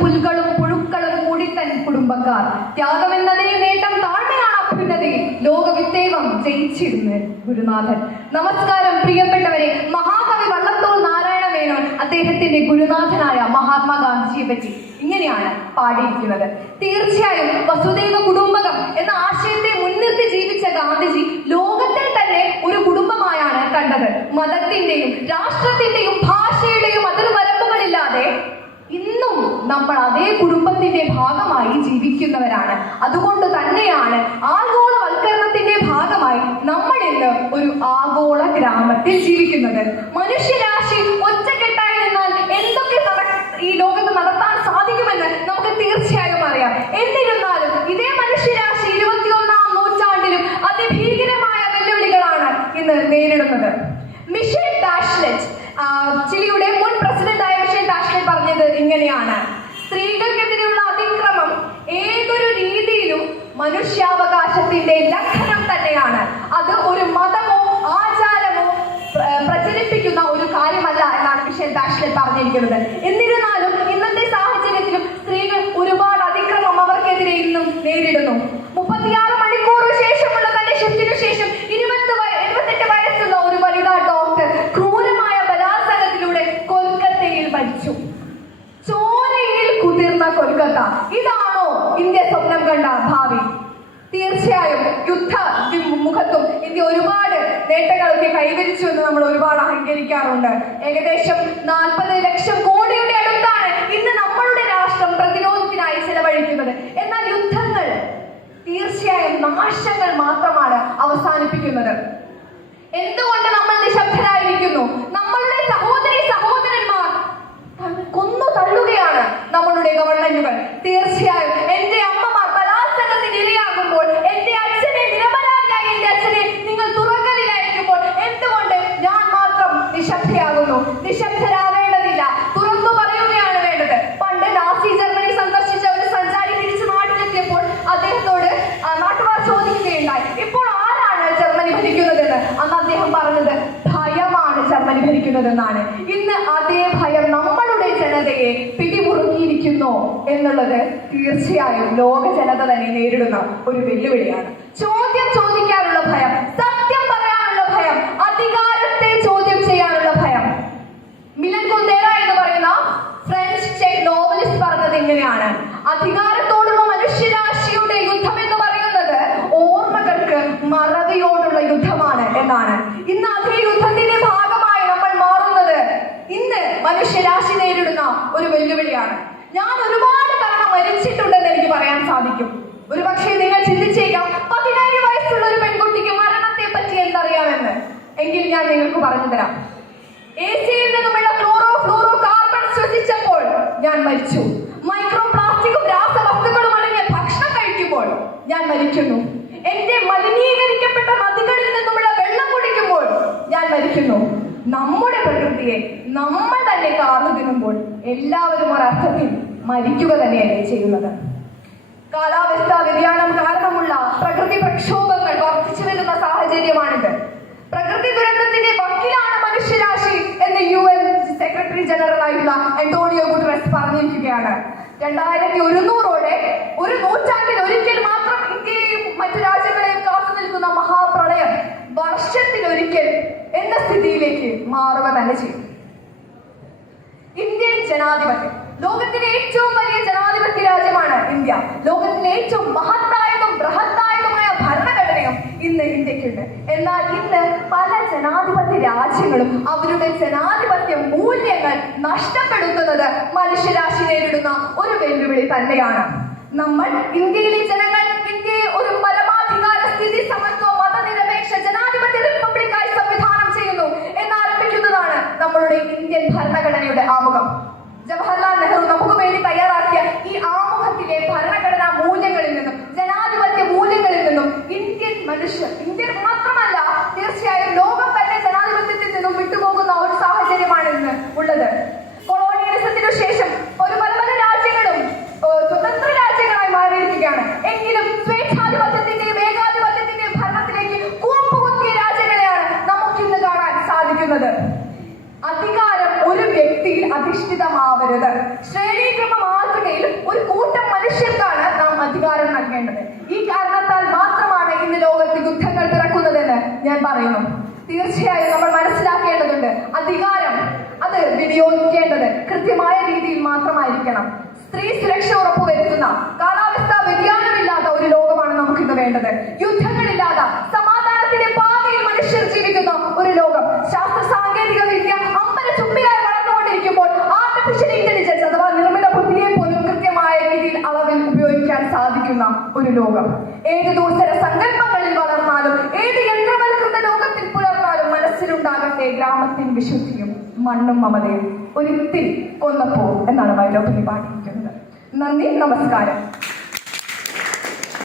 പുൽകളും പുഴുക്കളും കൂടിത്തൻ കുടുംബക്കാർ. ത്യാഗമെന്നതേ നേട്ടം താഴ്മയാണ് അഭ്യുന്നതയിൽ ലോകവിത്തേവം ജയിച്ചിരുന്നു ഗുരുനാഥൻ. നമസ്കാരം പ്രിയപ്പെട്ടവരെ. മഹാകവി വള്ളത്തോൾ നാരായണ മേനോൻ അദ്ദേഹത്തിന്റെ ഗുരുനാഥനായ മഹാത്മാഗാന്ധിജിയെ പറ്റി ഇങ്ങനെയാണ് പാടിയിരിക്കുന്നത്. തീർച്ചയായും വസുദേവ കുടുംബകം എന്ന ആശയത്തെ മുൻനിർത്തി ജീവിച്ച ഗാന്ധിജി ലോകത്തിൽ തന്നെ ഒരു കുടുംബമായാണ് കണ്ടത്. മതത്തിന്റെയും രാഷ്ട്രത്തിന്റെയും നമ്മൾ അതേ കുടുംബത്തിന്റെ ഭാഗമായി ജീവിക്കുന്നവരാണ്. അതുകൊണ്ട് തന്നെയാണ് ആഗോളവൽക്കരണത്തിന്റെ ഭാഗമായി നമ്മൾ ഇന്ന് ഒരു ആഗോള ഗ്രാമത്തിൽ ജീവിക്കുന്നത്. മനുഷ്യരാശി ഒറ്റക്കെട്ടായി നിന്നാൽ എന്തൊക്കെ ഈ ലോകത്ത് നടത്താൻ സാധിക്കുമെന്ന് നമുക്ക് തീർച്ചയായും അറിയാം. എന്നിരുന്നാലും ഇതേ മനുഷ്യരാശി ഇരുപത്തിയൊന്നാം നൂറ്റാണ്ടിലും അതിഭീകരമായ വെല്ലുവിളികളാണ് ഇന്ന് നേരിടുന്നത്. മിഷേൽ ബാഷ്ലെറ്റ് ചിലിയുടെ മുൻ പ്രസിഡന്റായ മിഷേൽ ബാഷ്ലെറ്റ് പറഞ്ഞത് ഇങ്ങനെയാണ്. മനുഷ്യാവകാശത്തിന്റെ ലംഘനം തന്നെയാണ്. അത് ഒരു മതമോ ആചാരമോ പ്ര- പ്രചരിപ്പിക്കുന്ന ഒരു കാര്യമല്ല എന്നാണ് മിഷേൽ ബാഷ്ലെറ്റ് പറഞ്ഞിരിക്കുന്നത്. എന്നിരുന്നാലും ഇന്നത്തെ സാഹചര്യത്തിലും സ്ത്രീകൾ ഒരുപാട് അതിക്രമം അവർക്കെതിരെ ഇന്നും നേരിടുന്നു. മുപ്പത്തിയാറ് മണിക്കൂറിന് ശേഷമുള്ള തന്റെ ഷിഫ്റ്റിനു ശേഷം ഇരുപത്തി എഴുപത്തെട്ട് വയസ്സുള്ള ഒരു വനിതാ ഡോക്ടർ ക്രൂരമായ ബലാത്സംഗത്തിലൂടെ കൊൽക്കത്തയിൽ മരിച്ചു. ചോരയിൽ കുതിർന്ന കൊൽക്കത്ത. ഇതാണോ നേട്ടങ്ങളൊക്കെ കൈവരിച്ചു എന്ന് നമ്മൾ ഒരുപാട് അഹങ്കരിക്കാറുണ്ട് ഏകദേശം നാൽപ്പത് ലക്ഷം കോടിയുടെ അടുത്താണ് ഇന്ന് നമ്മളുടെ രാഷ്ട്രം പ്രതിരോധത്തിനായി ചെലവഴിക്കുന്നത്. എന്നാൽ യുദ്ധങ്ങൾ തീർച്ചയായും നാശങ്ങൾ മാത്രമാണ് അവസാനിപ്പിക്കുന്നത്. എന്തുകൊണ്ട് നമ്മൾ നിശബ്ദരായിരിക്കുന്നു? നമ്മളുടെ സഹോദരി സഹോദരന്മാർ കൊന്നു തള്ളുകയാണ് നമ്മളുടെ ഗവൺമെന്റുകൾ തീർച്ചയായും എന്റെ അമ്മമാർ ബലാത്സംഗത്തിന് ഇരയാകുമ്പോൾ എന്റെ അച്ഛനെ നിരപരാധിയായ എന്റെ അച്ഛനെ നിങ്ങൾ തുറക്കലിലായിരിക്കുമ്പോൾ എന്തുകൊണ്ട് ഞാൻ മാത്രം നിശബ്ദയാകുന്നു നിശബ്ദരാവേണ്ടതില്ല. തുറന്നു പറയുകയാണ് വേണ്ടത്. പണ്ട് നാസി ജർമ്മനി സന്ദർശിച്ച ഒരു സഞ്ചാരി തിരിച്ചു നാട്ടിലെത്തിയപ്പോൾ അദ്ദേഹത്തോട് നാട്ടുകാർ ചോദിക്കുകയുണ്ടായി. ഇപ്പോൾ ആരാണ് ജർമ്മനി ഭരിക്കുന്നതെന്ന്? അന്ന് അദ്ദേഹം പറഞ്ഞത് ഭയമാണ് ജർമ്മനി ഭരിക്കുന്നതെന്നാണ്. ഇന്ന് അതേ ഭയം നമ്മളുടെ ജനതയെ പിടിമുറുക്കിയിരിക്കുന്നു എന്നുള്ളത് തീർച്ചയായും ലോക ജനത തന്നെ നേരിടുന്ന ഒരു വെല്ലുവിളിയാണ്. ചോദ്യം ചോദിക്കാനുള്ള ഭയം സത്യം പറയാനുള്ള ഭയം അധികാരത്തെ ചോദ്യം ചെയ്യാനുള്ള ഭയം മിലൻ കുന്ദേര എന്ന് പറയുന്ന ഫ്രഞ്ച് ചെക്ക് നോവലിസ്റ്റ് പറഞ്ഞത് ഇങ്ങനെയാണ് അധികാരത്തോടുള്ള മനുഷ്യരാശിയുടെ യുദ്ധം എന്ന് പറയുന്നത് ഓർമ്മകൾക്ക് മറവിയോടുള്ള യുദ്ധമാണ് എന്നാണ് ഇന്ന് അതേ യുദ്ധത്തിന്റെ ഭാഗമായി നമ്മൾ മാറുന്നത് ഇന്ന് മനുഷ്യരാശി നേരിടുന്ന ഒരു വെല്ലുവിളിയാണ് ഞാൻ ഒരുപാട് തവണ മരിച്ചിട്ടുണ്ടെന്ന് എനിക്ക് പറയാൻ സാധിക്കും. ഒരു പക്ഷേ നിങ്ങൾ ചിന്തിച്ചേക്കാം പതിനേഴ് വയസ്സുള്ള ഒരു പെൺകുട്ടിക്ക് മരണത്തെ പറ്റി എന്തറിയാമെന്ന്. എങ്കിൽ ഞാൻ നിങ്ങൾക്ക് പറഞ്ഞു തരാം. എ സിയിൽ നിന്നുമുള്ള ക്ലോറോ ഫ്ലൂറോ കാർബൺ ശ്വസിച്ചപ്പോൾ ഞാൻ മരിച്ചു. മൈക്രോ പ്ലാസ്റ്റിക്കും രാസവസ്തുക്കളും അടങ്ങിയ ഭക്ഷണം കഴിക്കുമ്പോൾ ഞാൻ മരിക്കുന്നു. എന്റെ മലിനീകരിക്കപ്പെട്ട നദികളിൽ നിന്നുമുള്ള വെള്ളം കുടിക്കുമ്പോൾ ഞാൻ മരിക്കുന്നു. നമ്മുടെ പ്രകൃതിയെ നമ്മൾ തന്നെ കാർന്നു തിന്നുമ്പോൾ എല്ലാവരും ഒരർത്ഥത്തിൽ മരിക്കുക തന്നെയല്ലേ ചെയ്യുന്നത്? കാലാവസ്ഥാ വ്യതിയാനം കാരണമുള്ള പ്രകൃതി പ്രക്ഷോഭങ്ങൾ വർദ്ധിച്ചു വരുന്ന സാഹചര്യമാണിത്. പ്രകൃതി ദുരന്തത്തിന്റെ വക്കിലാണ് മനുഷ്യരാശി എന്ന് യു എൻ സെക്രട്ടറി ജനറൽ ആയിട്ടുള്ള അന്റോണിയോ ഗുട്ടറസ് പറഞ്ഞിരിക്കുകയാണ്. രണ്ടായിരത്തി ഒരുന്നൂറോടെ ഒരു നൂറ്റാണ്ടിൽ ഒരിക്കൽ മാത്രം ഇന്ത്യയെയും മറ്റു രാജ്യങ്ങളെയും കാത്തു നിൽക്കുന്ന മഹാപ്രളയം വർഷത്തിൽ ഒരിക്കൽ എന്ന സ്ഥിതിയിലേക്ക് മാറുക തന്നെ ചെയ്യും. ഇന്ത്യൻ ജനാധിപത്യം. ലോകത്തിലെ ഏറ്റവും വലിയ ജനാധിപത്യ രാജ്യമാണ് ഇന്ത്യ ലോകത്തിലെ ഏറ്റവും മഹത്തായതും ബൃഹത്തായതുമായ ഭരണഘടനയും ഇന്ന് ഇന്ത്യക്കുണ്ട്. എന്നാൽ ഇന്ന് പല ജനാധിപത്യ രാജ്യങ്ങളും അവരുടെ ജനാധിപത്യ മൂല്യങ്ങൾ നഷ്ടപ്പെടുത്തുന്നത് മനുഷ്യരാശി നേരിടുന്ന ഒരു വെല്ലുവിളി തന്നെയാണ്. നമ്മൾ ഇന്ത്യയിലെ ജനങ്ങൾ ഇന്ത്യയെ ഒരു പരമാധികാര സ്ഥിതി സമത്വ പറയുന്നത്? അധികാരം ഒരു വ്യക്തിയിൽ അധിഷ്ഠിതമാവരുത്. ശ്രേണീകൃത മാതൃകയിൽ ഒരു കൂട്ടം മനുഷ്യർക്കാണ് നാം അധികാരം നൽകേണ്ടത്. ഈ കാരണത്താൽ മാത്രമാണ് ഇന്ന് ലോകത്ത് യുദ്ധങ്ങൾ പിറക്കുന്നതെന്ന് ഞാൻ പറയുന്നു. തീർച്ചയായും നമ്മൾ മനസ്സിലാക്കേണ്ടതുണ്ട് അധികാരം അത് വിനിയോഗിക്കേണ്ടത് കൃത്യമായ രീതിയിൽ മാത്രമായിരിക്കണം. സ്ത്രീ സുരക്ഷ ഉറപ്പുവരുത്തുന്ന ലോകം. ഏത് ദൂസര സങ്കല്പങ്ങളിൽ വളർന്നാലും ഏത് യന്ത്രവൽകൃത ലോകത്തിൽ പുലർന്നാലും മനസ്സിലുണ്ടാകട്ടെ ഗ്രാമത്തിൻ വിശുദ്ധിയും മണ്ണും മമതയും ഒരിത്തിരി കൊന്നപ്പോ എന്നാണ് വൈലോപ്പള്ളി പാടിയിരിക്കുന്നത് നന്ദി നമസ്കാരം.